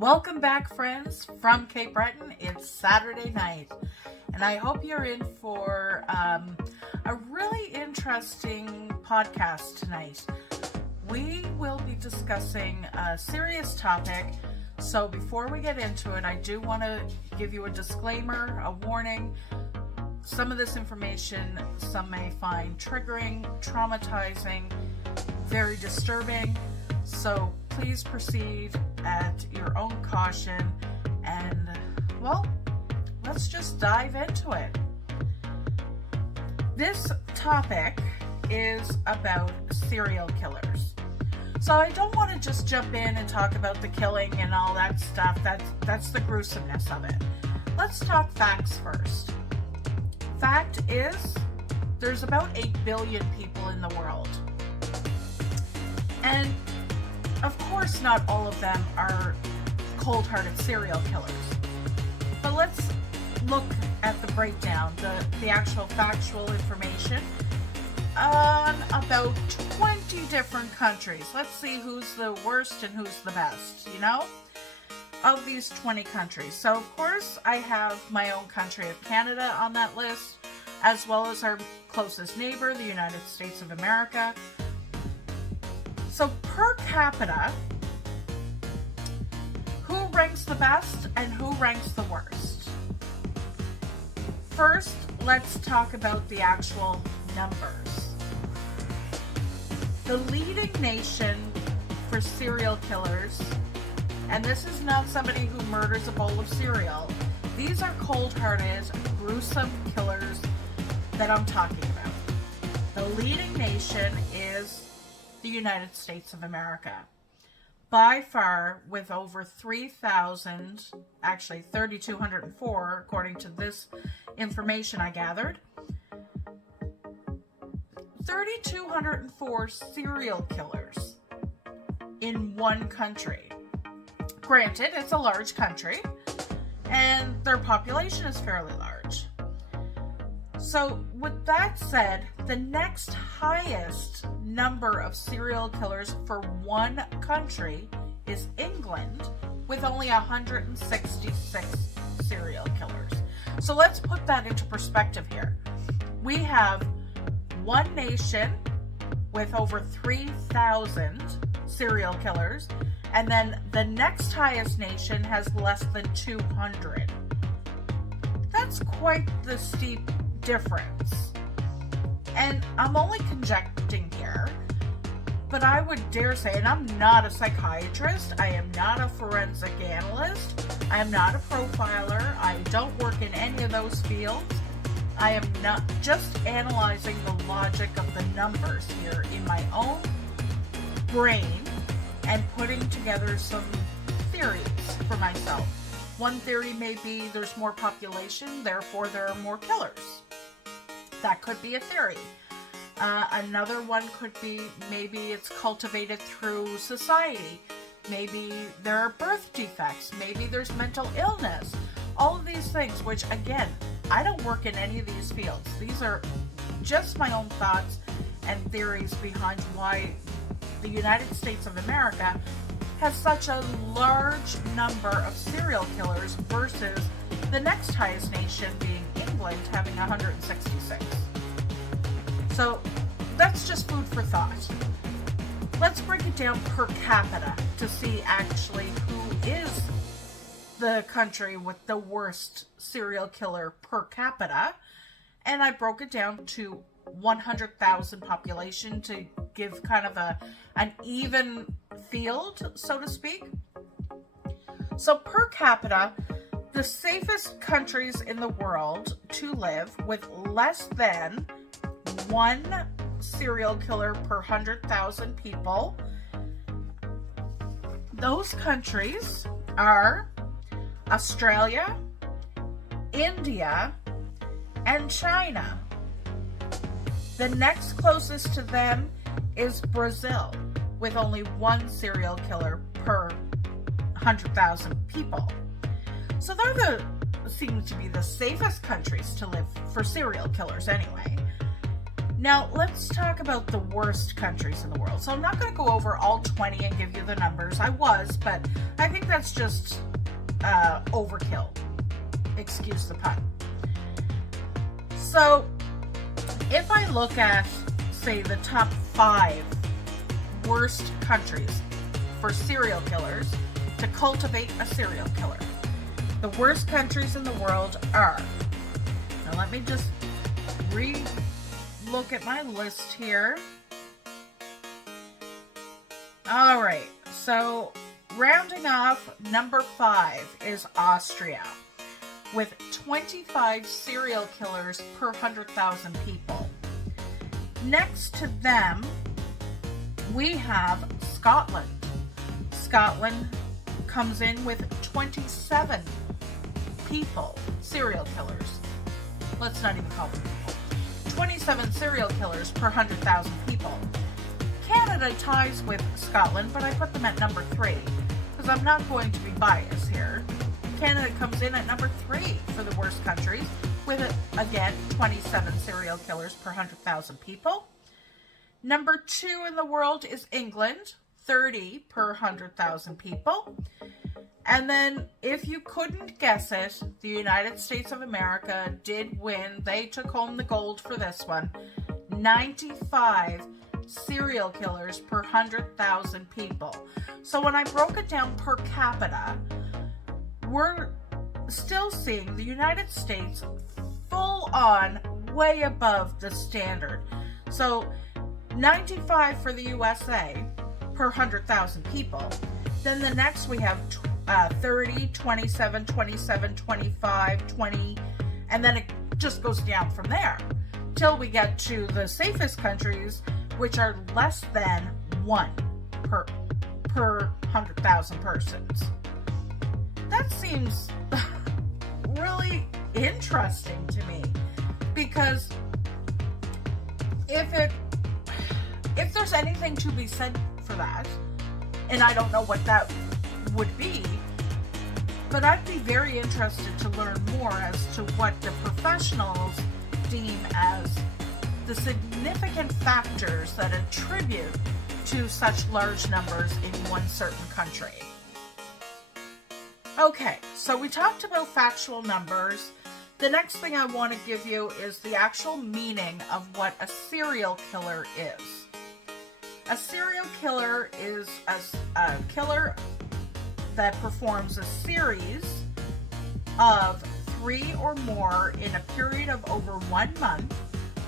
Welcome back, friends, from Cape Breton. It's Saturday night, and I hope you're in for a really interesting podcast tonight. We will be discussing a serious topic, so before we get into it, I do want to give you a disclaimer, a warning. Some of this information, some may find triggering, traumatizing, very disturbing, so please proceed at your own caution, and, well, let's just dive into it. This topic is about serial killers. So I don't want to just jump in and talk about the killing and all that stuff. That's the gruesomeness of it. Let's talk facts first. Fact is, there's about 8 billion people in the world. And of course, not all of them are cold-hearted serial killers. But let's look at the breakdown, the actual factual information on about 20 different countries. Let's see who's the worst and who's the best, of these 20 countries. So, of course, I have my own country of Canada on that list, as well as our closest neighbor, the United States of America. So per capita, who ranks the best and who ranks the worst? First, let's talk about the actual numbers. The leading nation for serial killers, and this is not somebody who murders a bowl of cereal. These are cold-hearted, gruesome killers that I'm talking about. The leading nation is the United States of America. By far, with over 3,000, actually 3,204, according to this information I gathered, 3,204 serial killers in one country. Granted, it's a large country, and their population is fairly large. So, with that said, the next highest number of serial killers for one country is England, with only 166 serial killers. So let's put that into perspective here. We have one nation with over 3,000 serial killers, and then the next highest nation has less than 200. That's quite the steep difference. And I'm only conjecturing here, but I would dare say, and I'm not a psychiatrist, I am not a forensic analyst, I am not a profiler, I don't work in any of those fields. I am not just analyzing the logic of the numbers here in my own brain and putting together some theories for myself. One theory may be there's more population, therefore there are more killers. That could be a theory. Another one could be maybe it's cultivated through society. Maybe there are birth defects. Maybe there's mental illness. All of these things, which again, I don't work in any of these fields. These are just my own thoughts and theories behind why the United States of America has such a large number of serial killers versus the next highest nation being England, having 166. So that's just food for thought. Let's break it down per capita to see actually who is the country with the worst serial killer per capita. And I broke it down to 100,000 population to give kind of an even field, so to speak. So per capita, the safest countries in the world to live with less than one serial killer per 100,000 people, those countries are Australia, India, and China. The next closest to them is Brazil, with only one serial killer per 100,000 people. So they're seem to be the safest countries to live for serial killers anyway. Now, let's talk about the worst countries in the world. So I'm not going to go over all 20 and give you the numbers. I was, but I think that's just overkill. Excuse the pun. So if I look at, say, the top 5 worst countries for serial killers to cultivate a serial killer, the worst countries in the world are, now let me just look at my list here. All right, so rounding off, number 5 is Austria, with 25 serial killers per 100,000 people. Next to them, we have Scotland. Scotland comes in with 27 people, serial killers. Let's not even call them people. 27 serial killers per 100,000 people. Canada ties with Scotland, but I put them at number 3 because I'm not going to be biased here. Canada comes in at number 3 for the worst countries with, again, 27 serial killers per 100,000 people. Number 2 in the world is England, 30 per 100,000 people. And then, if you couldn't guess it, the United States of America did win. They took home the gold for this one. 95 serial killers per 100,000 people. So when I broke it down per capita, we're still seeing the United States full on, way above the standard. So 95 for the USA per 100,000 people. Then the next we have 30, 27, 27, 25, 20, and then it just goes down from there till we get to the safest countries, which are less than 1 per 100,000 persons. That seems really interesting to me, because if there's anything to be said for that, and I don't know what that would be, but I'd be very interested to learn more as to what the professionals deem as the significant factors that attribute to such large numbers in one certain country. Okay, so we talked about factual numbers. The next thing I want to give you is the actual meaning of what a serial killer is. A serial killer is a killer that performs a series of 3 or more in a period of over 1 month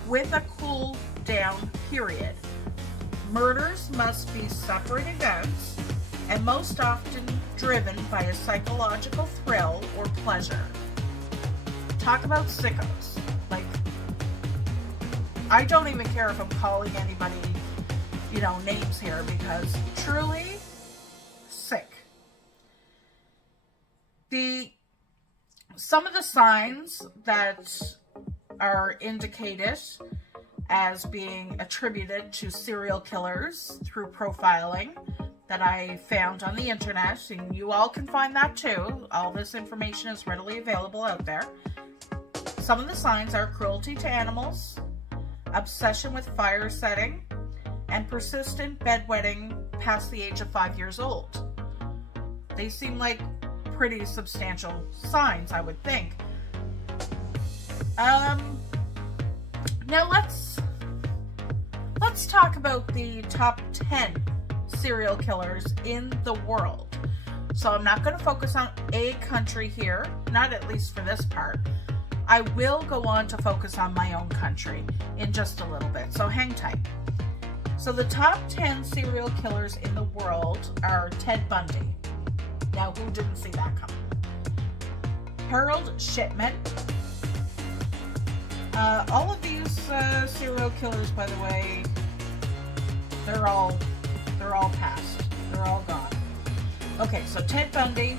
with a cool down period. Murders must be separate events and most often driven by a psychological thrill or pleasure. Talk about sickos. Like, I don't even care if I'm calling anybody, names here, because truly sick. Some of the signs that are indicated as being attributed to serial killers through profiling that I found on the internet, and you all can find that too. All this information is readily available out there. Some of the signs are cruelty to animals, obsession with fire setting, and persistent bedwetting past the age of 5 years old. They seem like pretty substantial signs, I would think. Now let's talk about the top 10 serial killers in the world. So I'm not going to focus on a country here, not at least for this part. I will go on to focus on my own country in just a little bit, so hang tight. So the top 10 serial killers in the world are Ted Bundy. Now, who didn't see that coming? Harold Shipman. All of these serial killers, by the way, they're all past. They're all gone. Okay, so Ted Bundy,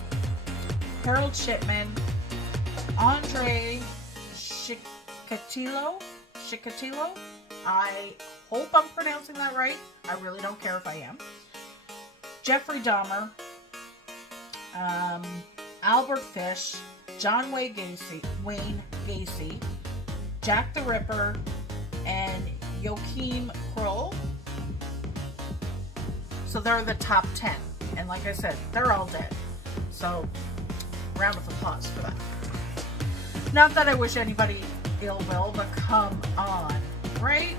Harold Shipman, Andre Chikatilo. I hope I'm pronouncing that right. I really don't care if I am. Jeffrey Dahmer, Albert Fish, John Wayne Gacy, Jack the Ripper, and Joachim Kroll. So they're the top 10. And like I said, they're all dead. So, round of applause for that. Not that I wish anybody ill will, but come on, right?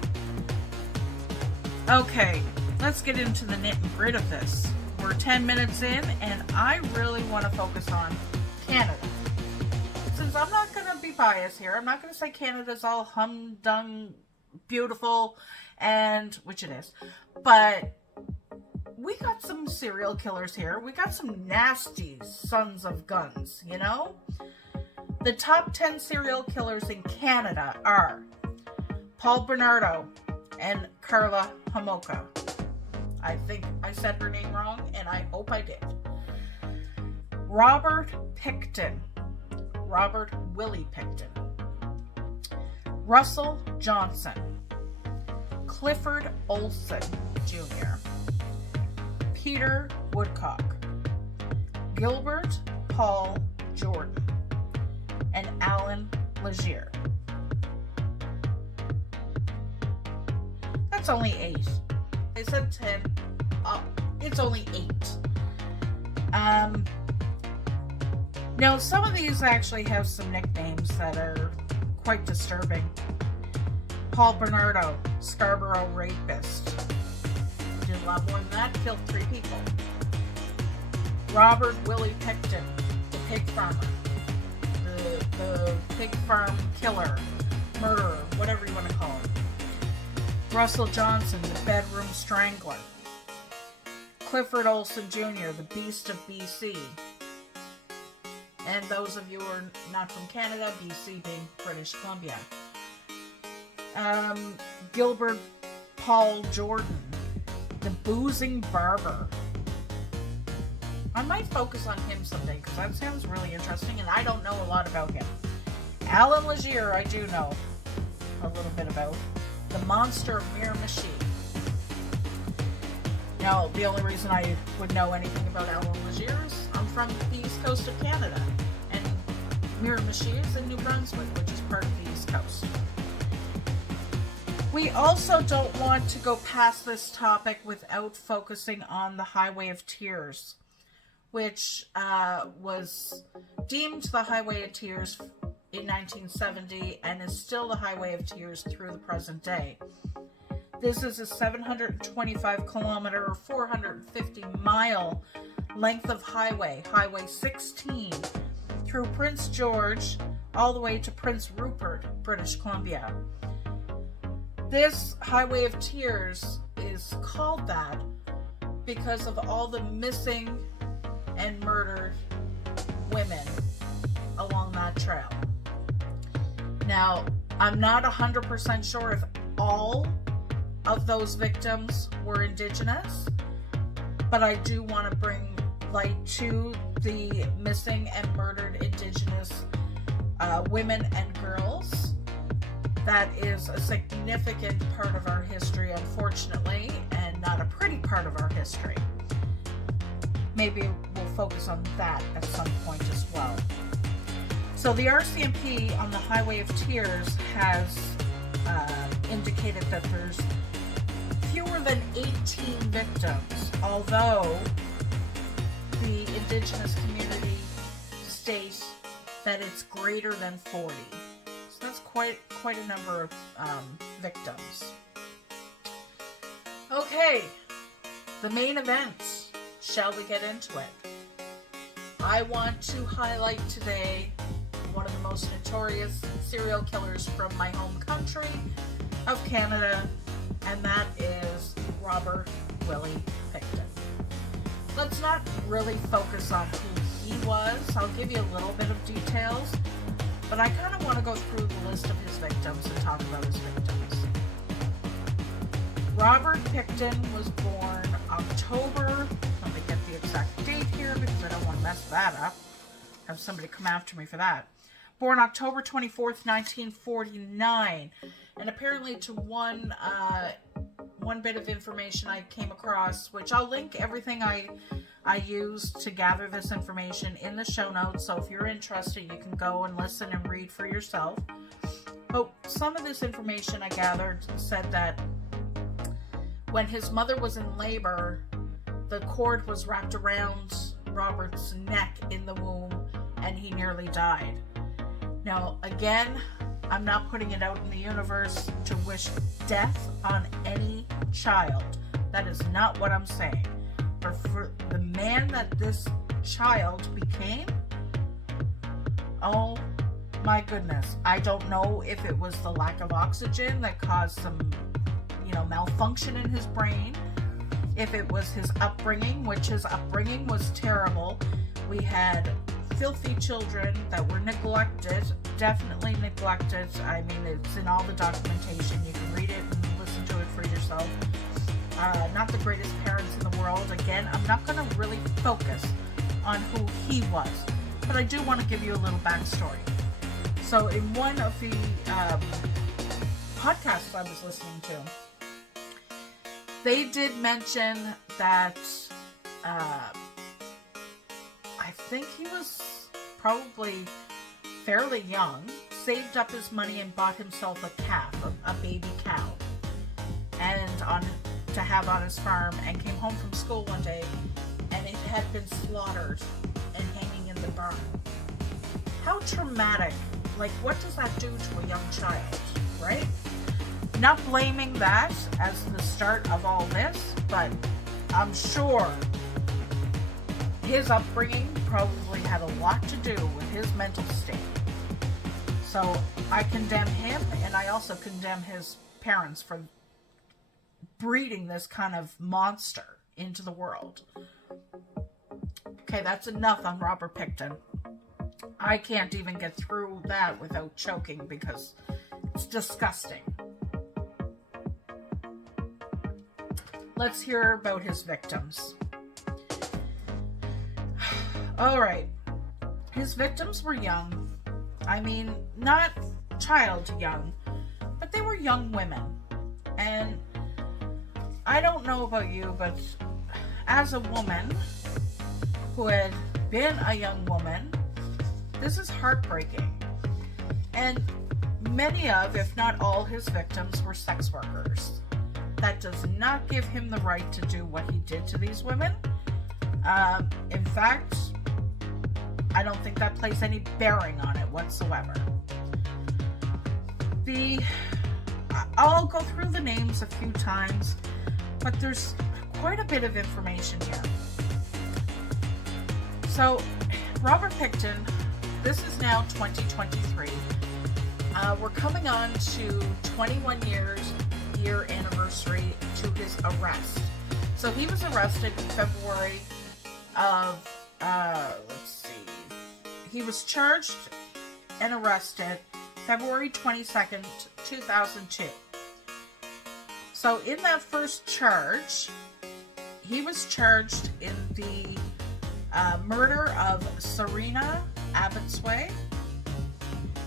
Okay, let's get into the knit and grit of this. We're 10 minutes in, and I really want to focus on Canada. Since I'm not going to be biased here, I'm not going to say Canada's all humdung, beautiful, and, which it is, but we got some serial killers here. We got some nasty sons of guns, you know? The top 10 serial killers in Canada are Paul Bernardo and Karla Homolka. I think I said her name wrong, and I hope I did. Robert Pickton. Robert Willie Pickton. Russell Johnson. Clifford Olson Jr. Peter Woodcock. Gilbert Paul Jordan. And Alan Legier. That's only 8. I said 10. It's only 8. Now, some of these actually have some nicknames that are quite disturbing. Paul Bernardo, Scarborough rapist. Did a lot more than that, killed 3 people. Robert Willie Pickton, the pig farmer. The pig farm killer, murderer, whatever you want to call him. Russell Johnson, the bedroom strangler. Clifford Olson Jr., the Beast of BC. And those of you who are not from Canada, BC being British Columbia. Gilbert Paul Jordan, the Boozing Barber. I might focus on him someday because that sounds really interesting and I don't know a lot about him. Alan Legier, I do know a little bit about. The Monster of Miramichi. Now, the only reason I would know anything about Alan Legier is I'm from the east coast of Canada, and Miramichi is in New Brunswick, which is part of the east coast. We also don't want to go past this topic without focusing on the Highway of Tears, which was deemed the Highway of Tears in 1970 and is still the Highway of Tears through the present day. This is a 725 kilometer or 450 mile length of highway, Highway 16, through Prince George all the way to Prince Rupert, British Columbia. This Highway of Tears is called that because of all the missing and murdered women along that trail. Now, I'm not 100% sure if all of those victims were Indigenous, but I do want to bring light to the missing and murdered Indigenous women and girls. That is a significant part of our history, unfortunately, and not a pretty part of our history. Maybe we'll focus on that at some point as well. So the RCMP on the Highway of Tears has indicated that there's fewer than 18 victims, although the Indigenous community states that it's greater than 40. So that's quite a number of victims. Okay, the main event. Shall we get into it? I want to highlight today one of the most notorious serial killers from my home country of Canada, and that is Robert Willie Pickton. Let's not really focus on who he was. I'll give you a little bit of details, but I kind of want to go through the list of his victims and talk about his victims. Robert Pickton was born October, let me get the exact date here because I don't want to mess that up. Have somebody come after me for that. Born October 24th, 1949. And apparently to one bit of information I came across, which I'll link everything I used to gather this information in the show notes. So if you're interested, you can go and listen and read for yourself. But some of this information I gathered said that when his mother was in labor, the cord was wrapped around Robert's neck in the womb and he nearly died. Now, again, I'm not putting it out in the universe to wish death on any child. That is not what I'm saying. But for the man that this child became, oh my goodness. I don't know if it was the lack of oxygen that caused some, malfunction in his brain. If it was his upbringing, which his upbringing was terrible. We had filthy children that were neglected, definitely neglected. I mean, it's in all the documentation. You can read it and listen to it for yourself. Not the greatest parents in the world. Again, I'm not going to really focus on who he was, but I do want to give you a little backstory. So in one of the podcasts I was listening to, they did mention that I think he was probably fairly young, saved up his money and bought himself a calf, a baby cow, and to have on his farm, and came home from school one day and it had been slaughtered and hanging in the barn. How traumatic. Like, what does that do to a young child, right? Not blaming that as the start of all this, but I'm sure his upbringing probably had a lot to do with his mental state. So I condemn him, and I also condemn his parents for breeding this kind of monster into the world. Okay, that's enough on Robert Pickton. I can't even get through that without choking because it's disgusting. Let's hear about his victims. All right. His victims were young. I mean, not child young, but they were young women. And I don't know about you, but as a woman who had been a young woman, this is heartbreaking. And many of, if not all, his victims were sex workers. That does not give him the right to do what he did to these women. In fact, I don't think that plays any bearing on it whatsoever. I'll go through the names a few times, but there's quite a bit of information here. So, Robert Pickton, this is now 2023. We're coming on to 21 year anniversary to his arrest. So he was arrested in February of, he was charged and arrested February 22nd, 2002. So in that first charge, he was charged in the murder of Serena Abbotsway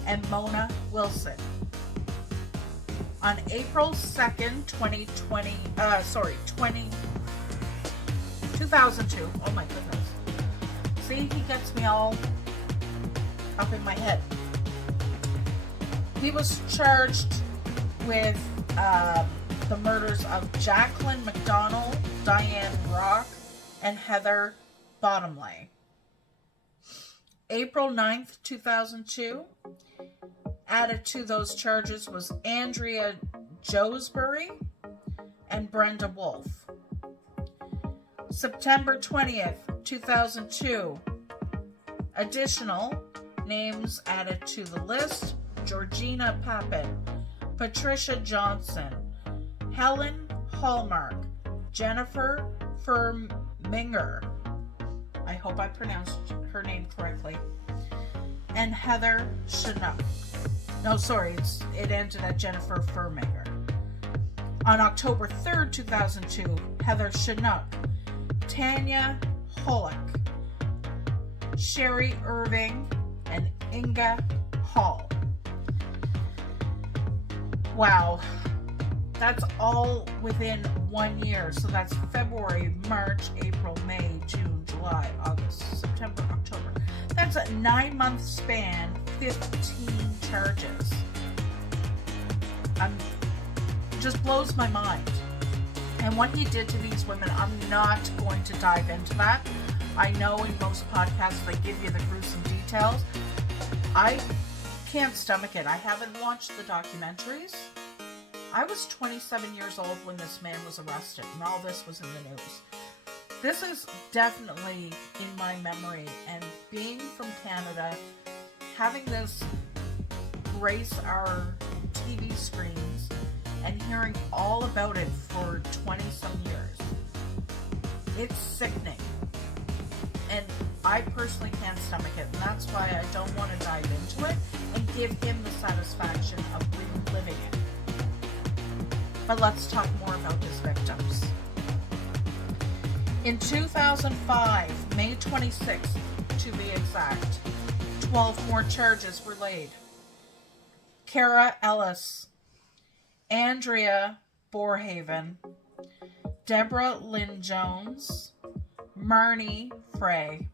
and Mona Wilson. On April 2nd, 2002. Oh my goodness. See, he gets me all up in my head. He was charged with the murders of Jacqueline McDonald, Diane Rock, and Heather Bottomley. April 9th, 2002. Added to those charges was Andrea Josbury and Brenda Wolfe. September 20th, 2002. Additional names added to the list: Georgina Papin, Patricia Johnson, Helen Hallmark, Jennifer Furminger, I hope I pronounced her name correctly, and Heather Chinook. No, sorry, it ended at Jennifer Furminger. On October 3rd, 2002, Heather Chinook, Tanya Hollick, Sherry Irving, and Inga Hall. Wow. That's all within 1 year. So that's February, March, April, May, June, July, August, September, October. That's a 9-month span, 15 charges. just blows my mind. And what he did to these women, I'm not going to dive into that. I know in most podcasts they give you the gruesome details. I can't stomach it. I haven't watched the documentaries. I was 27 years old when this man was arrested, and all this was in the news. This is definitely in my memory, and being from Canada, having this grace our TV screens and hearing all about it for 20-some years, it's sickening. And I personally can't stomach it, and that's why I don't want to dive into it and give him the satisfaction of reliving it. But let's talk more about his victims. In 2005, May 26th to be exact, 12 more charges were laid. Kara Ellis, Andrea Borhaven, Deborah Lynn Jones, Marnie Frey,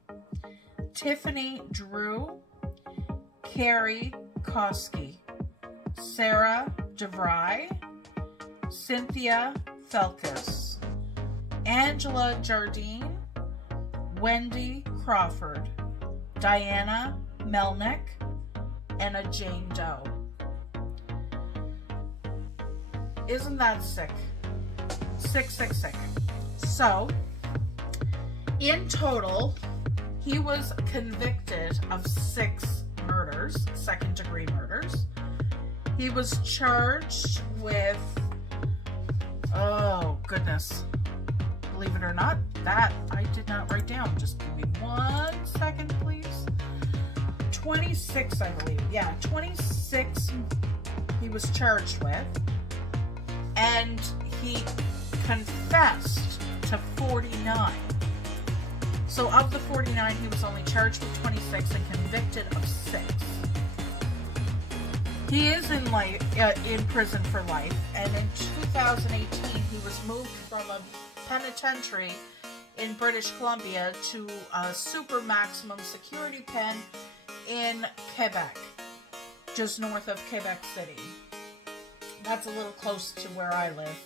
Tiffany Drew, Carrie Koski, Sarah DeVry, Cynthia Felkus, Angela Jardine, Wendy Crawford, Diana Melnick, and a Jane Doe. Isn't that sick? Sick, sick, sick. So, in total, he was convicted of 6 murders, second-degree murders. He was charged with, oh goodness, believe it or not, that I did not write down. Just give me 1 second, please. 26, I believe. Yeah, 26 he was charged with. And he confessed to 49. So of the 49, he was only charged with 26 and convicted of 6. He is in prison for life, and in 2018, he was moved from a penitentiary in British Columbia to a super maximum security pen in Quebec, just north of Quebec City. That's a little close to where I live.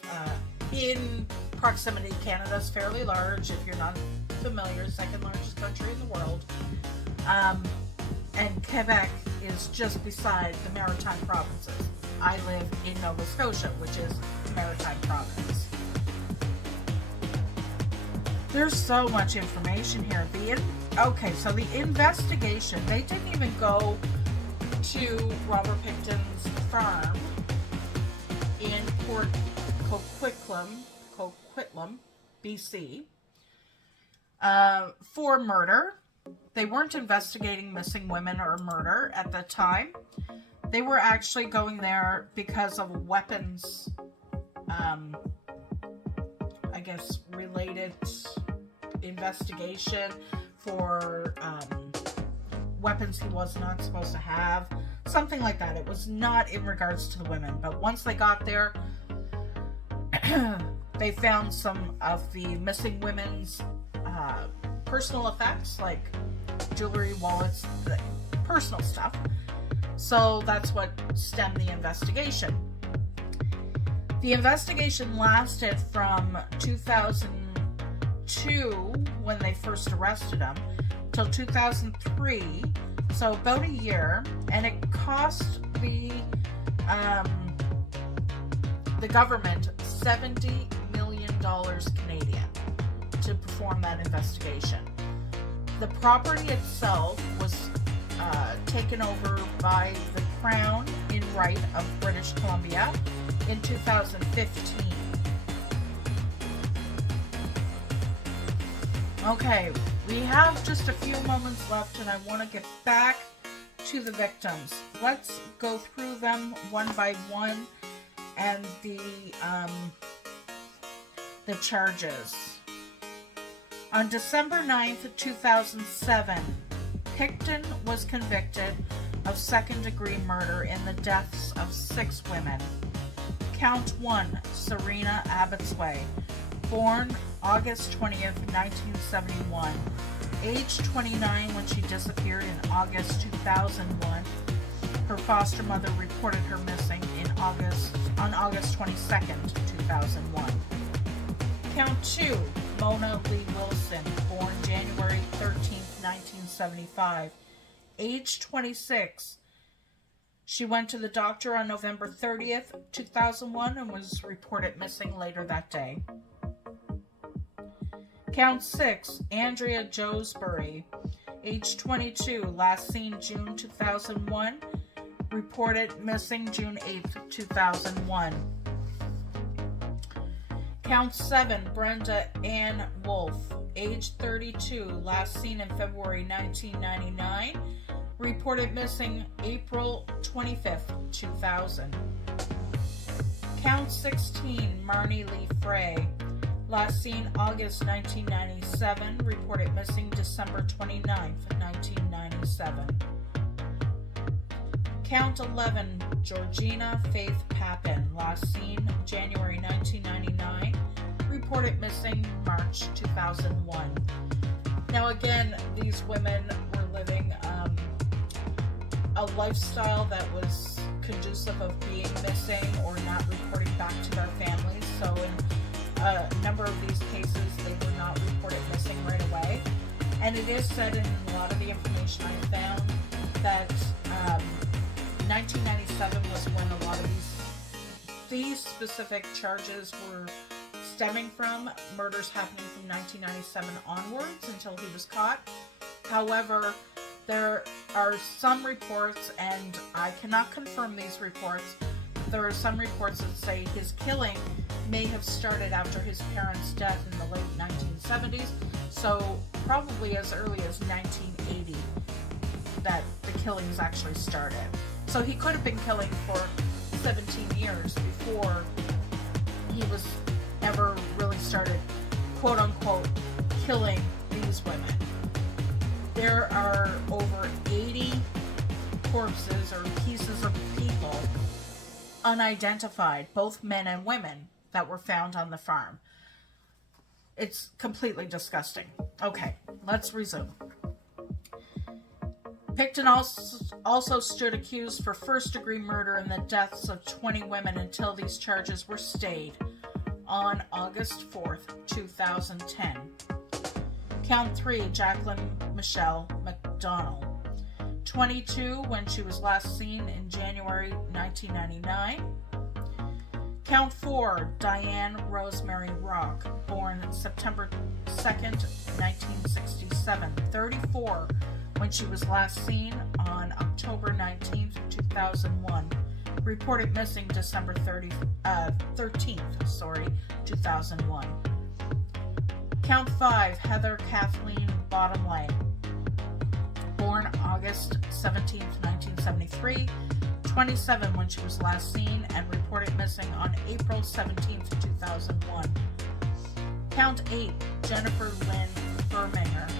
In proximity, Canada's fairly large. If you're not familiar, second largest country in the world. And Quebec is just beside the Maritime provinces. I live in Nova Scotia, which is the Maritime province. There's so much information here. Okay, so the investigation, they didn't even go to Robert Picton's farm in Port Coquitlam, BC, for murder. They weren't investigating missing women or murder at the time. They were actually going there because of weapons, I guess, related investigation for weapons he was not supposed to have. Something like that. It was not in regards to the women. But once they got there, they found some of the missing women's personal effects, like jewelry, wallets, personal stuff. So that's what stemmed the investigation. The investigation lasted from 2002, when they first arrested him, till 2003, so about a year, and it cost the government $70 million Canadian to perform that investigation. The property itself was taken over by the Crown in right of British Columbia in 2015. Okay, we have just a few moments left, and I want to get back to the victims. Let's go through them one by one and the charges. On December 9th, 2007, Picton was convicted of second-degree murder in the deaths of 6 women. Count 1, Serena Abbotsway, born August 20th, 1971, age 29 when she disappeared in August 2001. Her foster mother reported her missing in on August 22nd, 2001. Count 2, Mona Lee Wilson, born January 13th, 1975, age 26. She went to the doctor on November 30th, 2001 and was reported missing later that day. Count 6, Andrea Josbury, age 22, last seen June 2001, reported missing June 8th, 2001. Count 7, Brenda Ann Wolfe, age 32, last seen in February 1999, reported missing April 25th, 2000. Count 16, Marnie Lee Frey, last seen August 1997, reported missing December 29th, 1997. Count 11, Georgina Faith Papin, last seen January 1999, reported missing March 2001. Now again, these women were living a lifestyle that was conducive of being missing or not reporting back to their families. So in a number of these cases, they were not reported missing right away. And it is said in a lot of the information I found that 1997 was when a lot of these specific charges were stemming from, murders happening from 1997 onwards until he was caught. However, there are some reports, and I cannot confirm these reports, there are some reports that say his killing may have started after his parents' death in the late 1970s, so probably as early as 1980 that the killings actually started. So he could have been killing for 17 years before he was ever really started, quote unquote, killing these women. There are over 80 corpses or pieces of people, unidentified, both men and women, that were found on the farm. It's completely disgusting. Okay, let's resume. Picton also stood accused for first-degree murder in the deaths of 20 women until these charges were stayed on August 4th, 2010. Count 3, Jacqueline Michelle McDonald, 22 when she was last seen in January 1999. Count 4, Diane Rosemary Rock, born September 2nd, 1967, 34 when she was last seen on October 19th, 2001. Reported missing December 13th, 2001. Count 5, Heather Kathleen Bottomley, born August 17th, 1973, 27 when she was last seen and reported missing on April 17th, 2001. Count 8, Jennifer Lynn Furminger,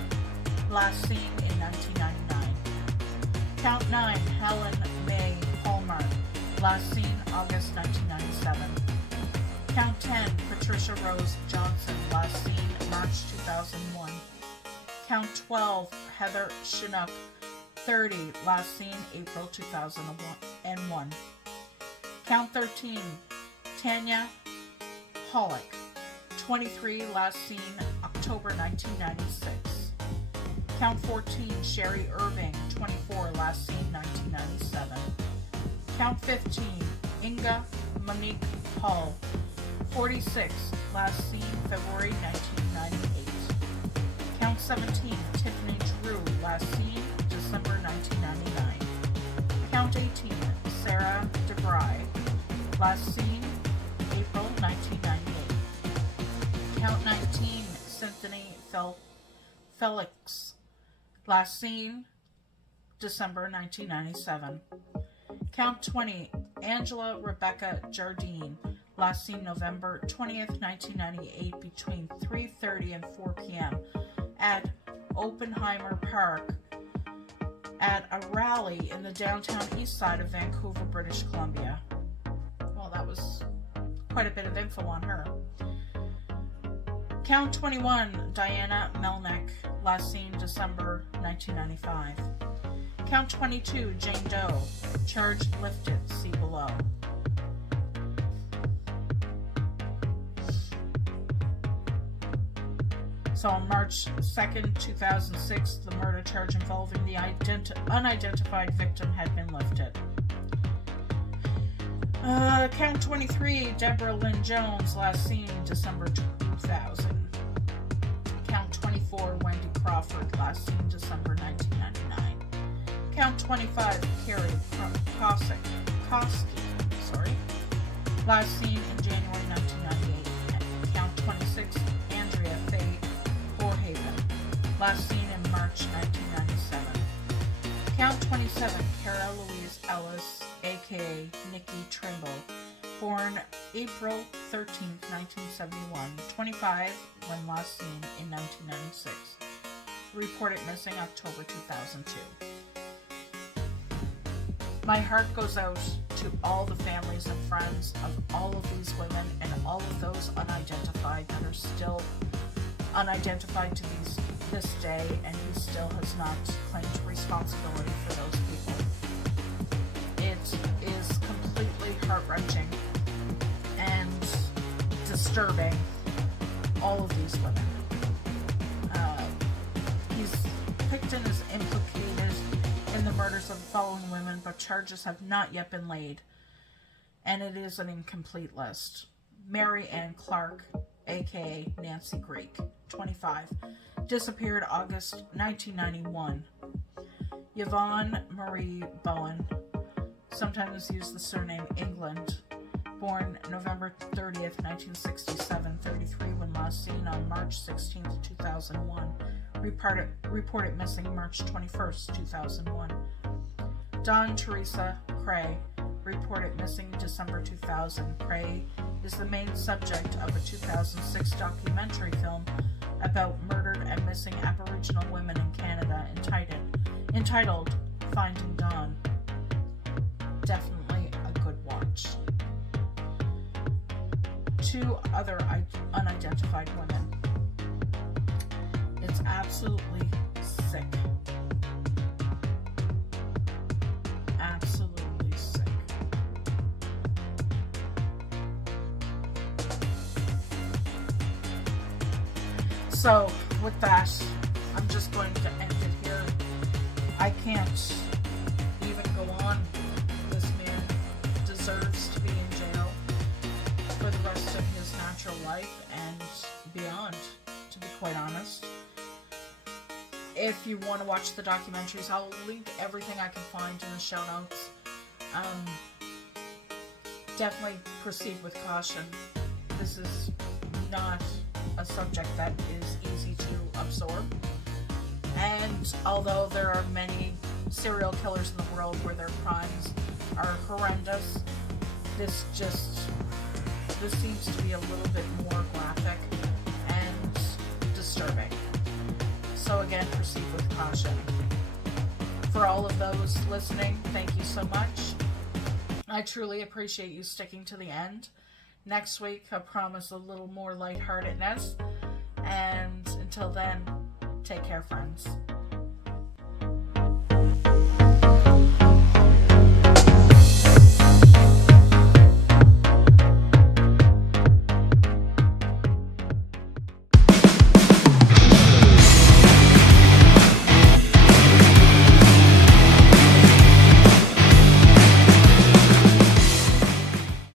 last seen in 1999. Count 9, Helen May Palmer, last seen August 1997. Count 10, Patricia Rose Johnson, last seen March 2001. Count 12, Heather Chinook, 30, last seen April 2001. Count 13, Tanya Pollock, 23, last seen October 1996. Count 14, Sherry Irving, 24, last seen 1997. Count 15, Inga Monique Hall, 46, last seen February 1998. Count 17, Tiffany Drew, last seen December 1999. Count 18, Sarah DeBry, last seen April 1998. Count 19, Cynthia Felix, last seen December 1997. Count 20, Angela Rebecca Jardine, last seen November 20th, 1998 between 3:30 and 4 p.m. at Oppenheimer Park at a rally in the downtown east side of Vancouver, British Columbia. Well, that was quite a bit of info on her. Count 21, Diana Melnick, last seen December 1995. Count 22, Jane Doe, charge lifted, see below. So on March 2nd, 2006, the murder charge involving the unidentified victim had been lifted. Count 23, Deborah Lynn Jones, last seen December 2000. Count 24, Wendy Crawford, last seen December 1999. Count 25, Carrie Koski, last seen in January 1998. Count 26, Andrea Faye Borhaven, last seen in March 1997. Count 27, Cara Louise Ellis, aka Nikki Trimble, born April 13, 1971, 25 when last seen in 1996. Reported missing October 2002. My heart goes out to all the families and friends of all of these women and all of those unidentified that are still unidentified to this day, and who still has not claimed responsibility for those people. It is completely heart-wrenching and disturbing, all of these women. He's picked and is implicated in the murders of the following women, but charges have not yet been laid, and it is an incomplete list. Mary Ann Clark, aka Nancy Greek, 25, disappeared August 1991. Yvonne Marie Bowen, sometimes used the surname England, born November 30th, 1967, 33 when last seen on March 16th, 2001. Reported missing March 21st, 2001. Dawn Teresa Cray, reported missing December 2000. Cray is the main subject of a 2006 documentary film about murdered and missing Aboriginal women in Canada entitled Finding Dawn. Definitely a good watch. 2 other unidentified women. It's absolutely sick. Absolutely sick. So, with that, I'm just going to end it here. I can't even go on. This man deserves to be in jail for the rest of his natural life and beyond, to be quite honest. If you want to watch the documentaries, I'll link everything I can find in the show notes. Definitely proceed with caution. This is not a subject that is easy to absorb. And although there are many serial killers in the world where their crimes are horrendous, this seems to be a little bit more graphic and disturbing. So again, proceed with caution. For all of those listening, thank you so much. I truly appreciate you sticking to the end. Next week, I promise a little more lightheartedness. And until then, take care, friends.